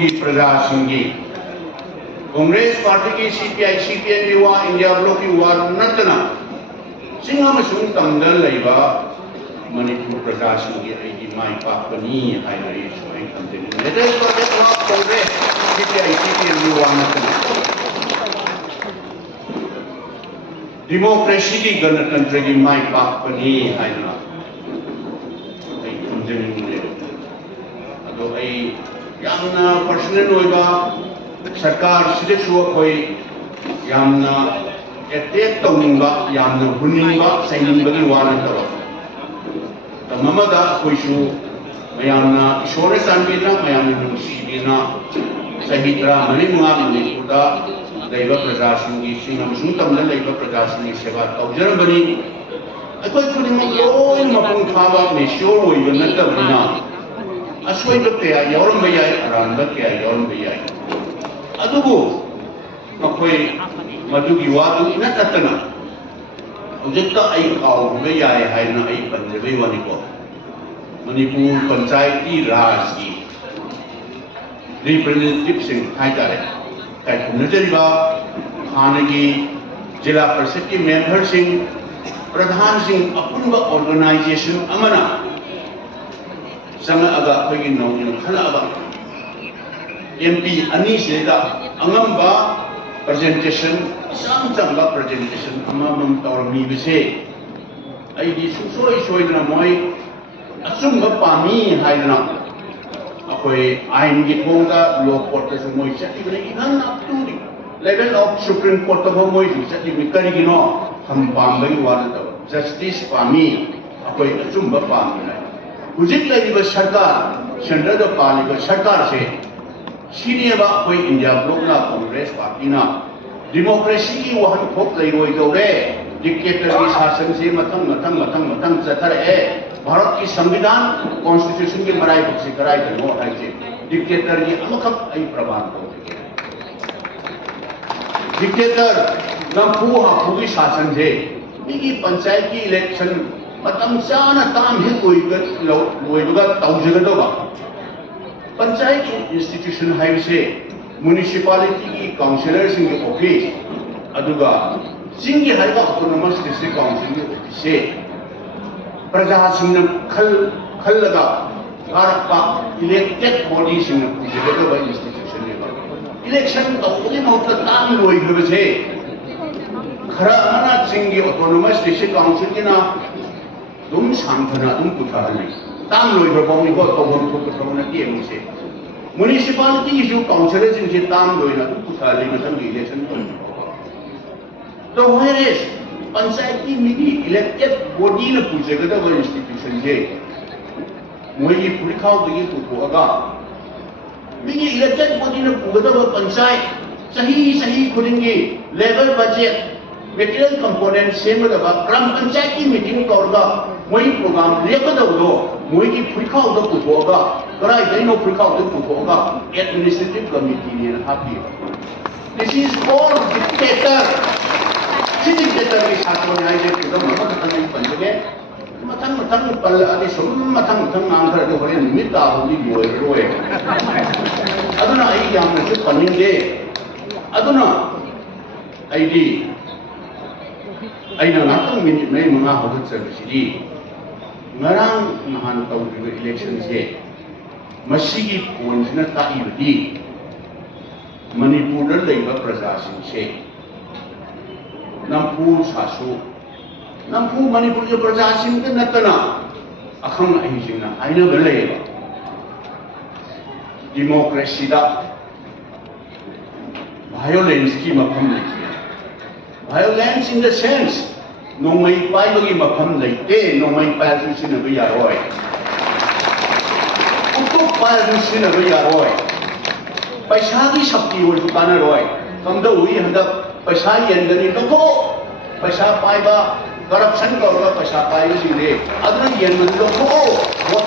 मणिपुरी प्रजा सिंगी कांग्रेस पार्टी की CPI CPM की वा इंडिया ब्लॉक की वा नतना सिंह अमसुंग तंगल लेबा मणिपुर प्रजा सिंगी आई माई पापनी हाय रे सोई contain latest project of Congress CPI CPM की वा नतना डेमोक्रेसी की गणतंत्र की माई पापनी हाय ना आई कंटेन ले अदो आई यामना पर्सनल होइबा सरकार सिदेसु अखोई यामना एटेक तौनिंबा यामना हुनिंबा सैनिंबगी वाना तरो तममदा अखोइसु मयामना ईश्वर चांबीना मयामना नुंसीबीना सहित्रा मनिमुआ मणिपुरदा लैबा प्रजासिंगी सिंह अमसुंग तमना लैबा प्रजासिंगी सेवा तौजरबनी अखोइ खुदिमक लोइन मपुंग फाबा मेश्योर ओइबा नतबना असोइब कया यौरम याय अरानब कया यौरम याय अदुबु मखोई मदुगी वादु नतना हौजिक्ता आई काउबे याय हायना आई पंजबे वानिको मणिपुर पंचायती राज की रिप्रेजेंटेटिव सिंह हाइतारे कायखुमनजरिबा हानगी जिला परिषद की मेंबर सिंह प्रधान सिंह अपुनबा ऑर्गेनाइजेशन अमना संगा अखोई नौन खलाबा एमपी अनी सेदा अंगम्बा प्रेजेंटेशन चंबा प्रेजेंटेशन अमम तौरमी बिसे आईदी सुसोई सोइदना मोय अचुंबा पामी हाइदना अखोई आइन की थोंगा लो कोर्ट से मोय चटिबने even up to the level of supreme court तब मोय चटिबि करिगिनो हम पामबई वाला तब जस्टिस पामी अखोई अचुंबा पामी हुजिक लैबा सरकार सेंट्रल पालिबा सरकार से सीनियबा अखोई इंडिया ब्लॉक ना कांग्रेस पार्टी ना डेमोक्रेसी की वहन थोक लैरोय दौरे डिक्टेटर की शासन से मथंग चथरे भारत की संविधान कॉन्स्टिट्यूशन के मराई पक्षी कराई दनो हाइजे डिक्टेटर की अमखक आई प्रमाण को डिक्टेटर नफू हाफू की शासन से मिगी पंचायत की इलेक्शन मतम चाना ताम हे लोइबगा तौजगदोबा पंचायत इंस्टीट्यूशन है से म्युनिसिपालिटी की काउंसिलर सिंह के ऑफिस अदुगा सिंह की हाइबा ऑटोनोमस डिस्ट्रिक्ट काउंसिल के ऑफिस से प्रजा सिंह खलगा कारपा इलेक्टेड बॉडी सिंह पूजगदोबा इंस्टीट्यूशन ने इलेक्शन तौली मौत ताम लोइबे से खरा मना सिंह की ऑटोनोमस डिस्ट्रिक्ट काउंसिल के ना दुम सांथना दुम पुथारने ताम लोइबा पाउनी को तोबम को पुथारने के मुसे म्युनिसिपालिटी की जो काउंसिलर जिनसे ताम लोइना दुम पुथारने मतलब इलेक्शन तो वेयर इज पंचायत की मिगी इलेक्टेड बॉडी ने पूछेगा वो इंस्टीट्यूशन जे मोई पुलिखाव की पुथोगा मिगी इलेक्टेड बॉडी ने पूछेगा वो पंचायत सही खुलेंगे लेवल बजट मेटेरियल कंपोनेंट सेमदबा ग्राम पंचायत की मीटिंग तौरगा मोई प्रोग्राम लेपदबदो मोई की फुलखाउदो पुथोगा कराई दैनो फुलखाउदो पुथोगा एडमिनिस्ट्रेटिव कमिटी ने happy this is for dictator dictator की शासन है जे पुदम मथंग पंजगे मथंग पल आदि सुम मथंग नामखर दो होरे निमित ताबुदी लोय रोय अदुना आई यामना से पनिंगे अदुना आईडी अगर नातंग मिनट में मंगा होगत सर्विसदी नरांग नहान तौरिबा इलेक्शन से मसीगी पॉइंट्सना ताइबदी मणिपुर लैबा प्रजासिंग से नमफू सासु नमफू मणिपुर के प्रजासिंग के नतना अखंग अहिसिंगना आइनबा लैबा डेमोक्रेसी दा वायलेंस की मफम लेखि violence in the sense नोंमै पाइबगी मफम लेते नोंमै पाइबगी सिनबा यारोय उतुक पाइबगी सिनबा यारोय पैसा की शक्ति होय कानरोय कमदो हुई हंदा पैसा येंगनी दको पैसा पाइबा करप्शन करगा पैसा पाइबगी सिंगे अदन येंगनी दको वो